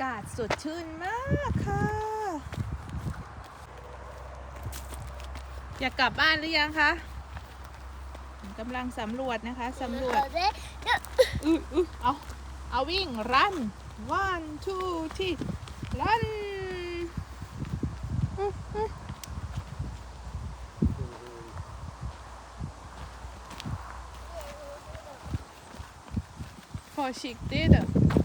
ากาศสดชื่นมากค่ะ อยากกลับบ้านหรือยังคะกำลังสำรวจนะคะสำรวจอืออือเอาเอาวิ่งรัน one two three รันอื้ออื้อ Försiktigt. No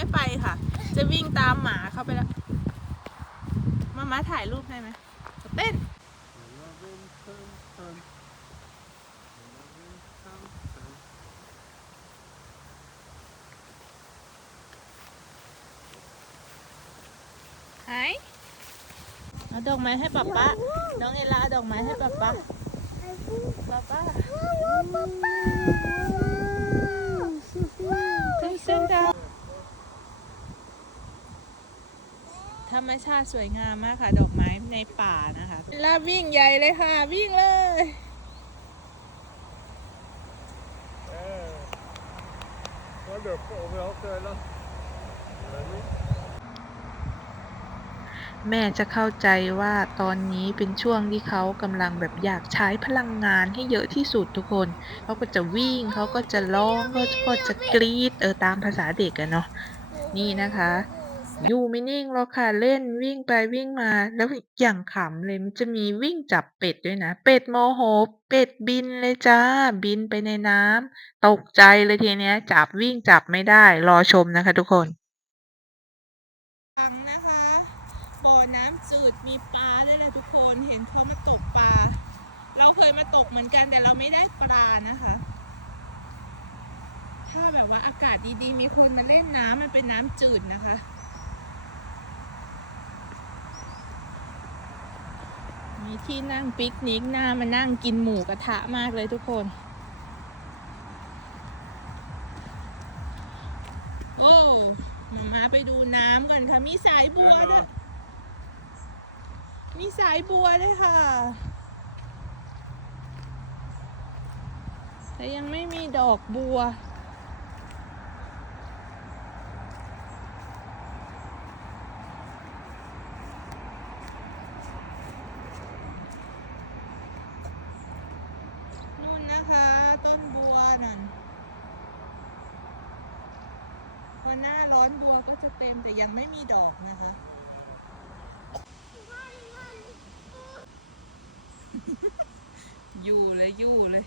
ไม่ไปค่ะ จะวิ่งตามหมาเข้าไปแล้ว มามาถ่ายรูปให้ไหมเต้น หายเอาดอกไม้ให้ป๊าป๊าน้องเอลาเอาดอกไม้ให้ป๊าป๊าป๊าป๊าขึ้นเส้นดาว ธรรมชาติสวยงามมากค่ะ ดอกไม้ในป่านะคะเอลาวิ่งใหญ่เลยค่ะ วิ่งเลย Var det uppe overalt, eller? Eller? แม่จะเข้าใจว่าตอนนี้เป็นช่วงที่เขากำลังแบบอยากใช้พลังงานให้เยอะที่สุดทุกคน เขาก็จะวิ่ง เขาก็จะร้อง เขาก็จะกรีดเออตามภาษาเด็กอะเนาะ นี่นะคะ อยู่ไม่นิ่งหรอกค่ะ เล่นวิ่งไปวิ่งมา แล้วอย่างขำเลยมันจะมีวิ่งจับเป็ดด้วยนะ เป็ดโมโห เป็ดบินเลยจ้า บินไปในน้ำตกใจเลยทีเนี้ย จับวิ่งจับไม่ได้ รอชมนะคะทุกคนฟังนะคะบ่อน้ำจืดมีปลาด้วยเลยทุกคนเห็นเขามาตกปลา เราเคยมาตกเหมือนกันแต่เราไม่ได้ปลานะคะ ถ้าแบบว่าอากาศดีๆ มีคนมาเล่นน้ำมันเป็นน้ำจืดนะคะ มีที่นั่งปิกนิกหน้ามานั่งกินหมูกระทะมากเลยทุกคน โอ้มามาไปดูน้ำก่อนค่ะ มีสายบัวด้วย มีสายบัวด้วยค่ะ แต่ยังไม่มีดอกบัว นู่นนะคะ ต้นบัวนั่น พ อหน้าร้อนบัวก็จะเต็มแต่ยังไม่มีดอกนะคะ อยู่เลยอยู่เลย